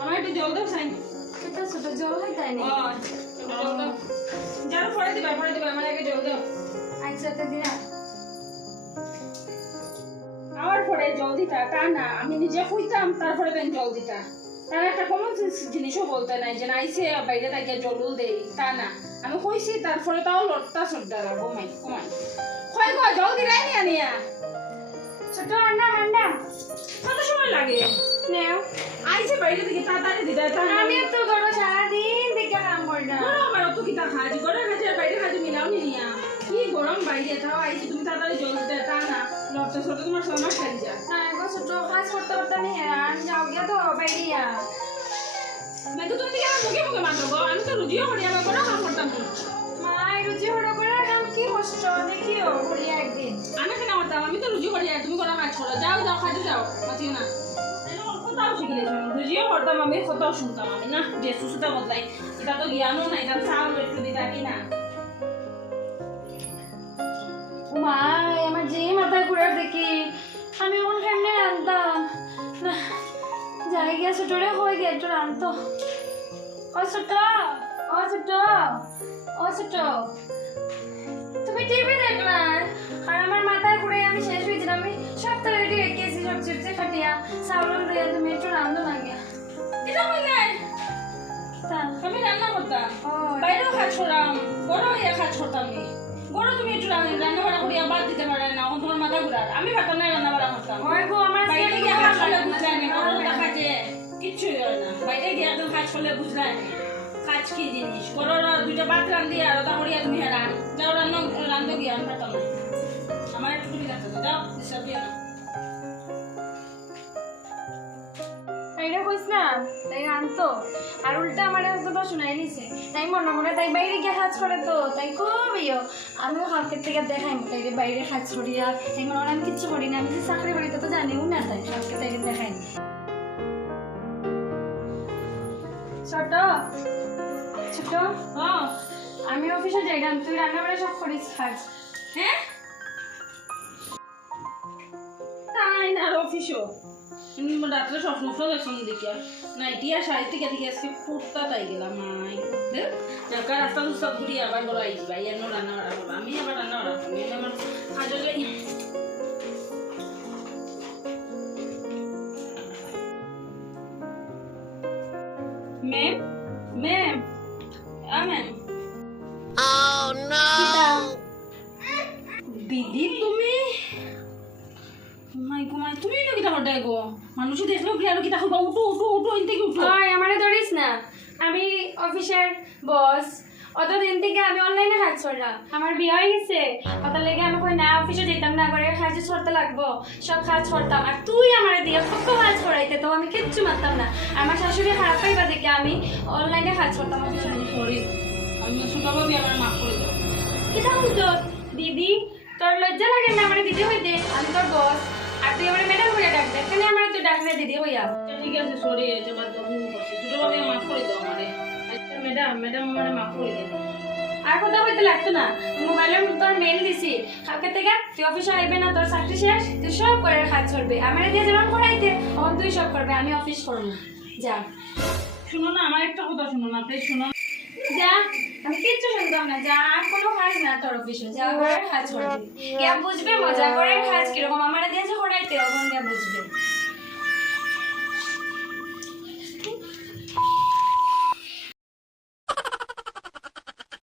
আমার একটু জল দাও সাইন। এটা ছোট জল হয় তাই না? জল দাও। যারা পরে দিবা আমার আগে জল দাও। একসাথে দিয়া আমার পরে জল দিতা তা না, আমি নিজে হইতাম তারপরে তাই জল দিতা। তার একটা কমন জিনিসও বলতে নাই যে নাইছে বাইরে তাকে জল দেই তা না, আমি কইছি তারপরে তাও লড়তা সর্দারা ঘুমাই ঘুমাই কয় গো জল দিলাই নিয়া নিয়া ছোট আন্ডা কত সময় লাগে নেও। আইছে বাইরে থেকে তাড়াতাড়ি দিদা তা আমি তো গরো সারাদিন দেখে কাম করি না। আমার অত কিতা খাজি করে খাজি আর বাইরে খাজি মিলাও নিয়া কি গরম বাইরে তাও আইছে তুমি তাড়াতাড়ি জল দিতে তা না লড়তে সরতে তোমার সময় খাই যা না গো ছোট কাজ করতে করতে আমি হেরান যাও গিয়া তো বাইরিয়া। मैं तो तुम दिया मुझे मुझे मान लो আমি তো রুজিও করি আমি বড় কাম করতাম মা এই রুচি হড় করে কাম কি কষ্ট দেখিও করিয়া একদিন। আমি কেন করতাম আমি তো রুজি করি আর তুমি করা কাজ করো যাও যাও খাজু যাও মাতিও না কোথাও শিখলে রুজিও করতাম আমি কোথাও শুনতাম আমি না যে সুসুতা বদলাই এটা তো জ্ঞানও নাই তার চাল একটু দিতা কি না ও মা আমার যে মাথা ঘুরার দেখি আমি এখন কেমনে রান্তাম না যাই গিয়া ছোটরে হয়ে গিয়ে একটু রান্ত। ও ছোট ও ছোট ও ছোট তুমি টিভি দেখলা আর আমার মাথায় ঘুরে আমি শেষ হয়েছিলাম। আমি সব তরকারি রেখেছি সব চিপসে কাটিয়া চাউল দিয়ে তুমি একটু রান্ধো না গিয়া। এটা হইলে তা আমি রান্না করতাম ও বাইরেও কাজ করতাম বড় হইয়া কাজ করতাম নি বড় তুমি একটু রান্না বাড়া করিয়া বাদ দিতে পারে না এখন তোমার মাথা ঘুরার আমি পারতাম না রান্না বাড়া করতাম ওই গো আমার বাইরে গিয়ে কাজ করলে বুঝলাই না বড় দেখা যে কিচ্ছুই হয় না বাইরে গিয়ে একদম কাজ করলে বুঝলাই না কাজ কি জিনিস বড় দুইটা ভাত রান্ধি আর ওটা করিয়া তুমি হেরান যাও রান্ধো গিয়ে আমি পারতাম না আমার একটু তুমি রাখতে যাও ডিস্টার্ব দিও না তাইরা কইস না তাই রানতো আর উল্টা আমার তো শোনাই নিছে তাই মনে মনে তাই বাইরে গিয়ে কাজ করে তো তাই খুব ইয়ে আমিও কালকের থেকে দেখাই তাই বাইরে কাজ করিয়া তাই মনে আমি কিচ্ছু করি না আমি যে চাকরি করি তো জানিও না তাই কালকে তাই দেখাই ছোট ছোট আমি অফিসে যাইলাম তুই রান্না বাড়া সব করিস কাজ। হ্যাঁ তাই না আর অফিসও রাত্রে স্বপ্ন দেখুন দেখিয়া নাইটিয়া শাড়ি থেকে দেখে আজকে কুর্তা তাই গেলাম মাই করতে যার রাস্তা সব ঘুরিয়ে আবার বড় আইছি ভাই এর রান্না বাড়া করবো আমি আবার রান্না বাড়া করবো আমার আজকে ma'am ma'am ma'am Oh no! দিদি তুমি মাই গো মাই তুমি না কিটা হটাই গো মানুষ দেখলেও কি আর কিটা হবা উঠো উঠো উঠো ইন থেকে উঠো ওই আমারে ধরিস না আমি অফিসের বস অতদিন থেকে আমি অনলাইনে কাজ করলাম আমার বিয়ে হয়ে গেছে কত লেগে আমি কই না অফিসে যেতাম না করে কাজে করতে লাগবো সব কাজ করতাম আর তুই আমার দিয়ে কত কাজ করাইতে তো আমি কিচ্ছু মানতাম না আমার শাশুড়ি খারাপ পাইবা দেখে আমি অনলাইনে কাজ করতাম অফিসে সরি আমি ছোটভাবে আমার মাফ করে দাও এটা হতো দিদি তোর লজ্জা লাগে না আমার দিদি হইতে আমি তোর বস আর তুই আমার ম্যাডাম হইয়া ডাকবে কেন আমার তুই ডাকলে দিদি হইয়া ঠিক আছে সরি এটা বাদ দাও ভুল করছি ছোটভাবে মাফ করে দাও আমারে ম্যাডাম ম্যাডাম আমারে মাফ করে দাও আর কথা বলতে লাগতো না মোবাইলের তোর মেল দিছি কালকে থেকে তুই অফিসে আইবে না তোর চাকরি শেষ তুই সব করে কাজ করবে আমার দিয়ে যেমন করাইতে তখন তুই সব করবে আমি অফিস করবো যা শুনো না আমার একটা কথা শুনো না প্লিজ শুনো যা আমি কিচ্ছু শুনতাম না যা আর কোনো কাজ না তোর অফিসে যা করে কাজ করবি কে বুঝবে মজা করে কাজ কিরকম আমার দিয়ে যে করাইতে তখন কে বুঝবে